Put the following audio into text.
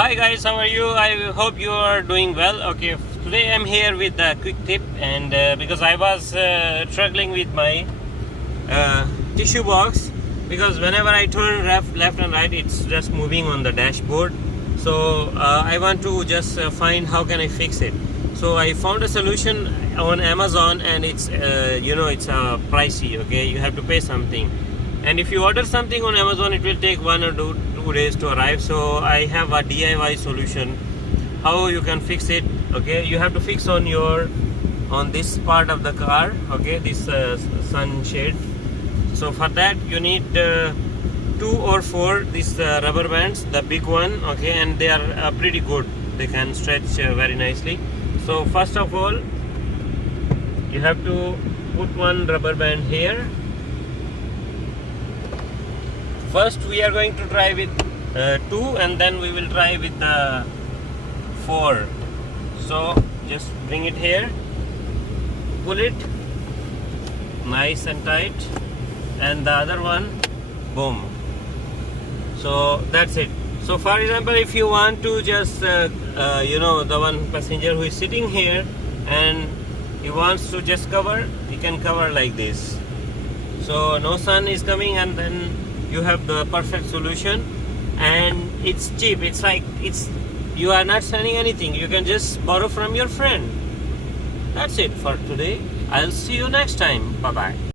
Hi guys, how are you? I hope you are doing well. Okay, today I'm here with a quick tip, and because I was struggling with my tissue box, because whenever I turn left and right, it's just moving on the dashboard. So I want to just find how can I fix it. So I found a solution on Amazon, and it's it's pricey. Okay, you have to pay something, and if you order something on Amazon, it will take 1 or 2 days to arrive. So I have a DIY solution how you can fix it. Okay, you have to fix on this part of the car. Okay, this sunshade. So for that you need 2 or 4 these rubber bands, the big one. Okay, and they are pretty good, they can stretch very nicely. So first of all, you have to put one rubber band here. First we are going to try with 2, and then we will try with the 4. So just bring it here, pull it nice and tight, and the other one, boom. So that's it. So for example, if you want to just the one passenger who is sitting here and he wants to just cover, he can cover like this. So no sun is coming, and then you have the perfect solution, and it's cheap. It's like you are not spending anything. You can just borrow from your friend. That's it for today. I'll see you next time. Bye bye.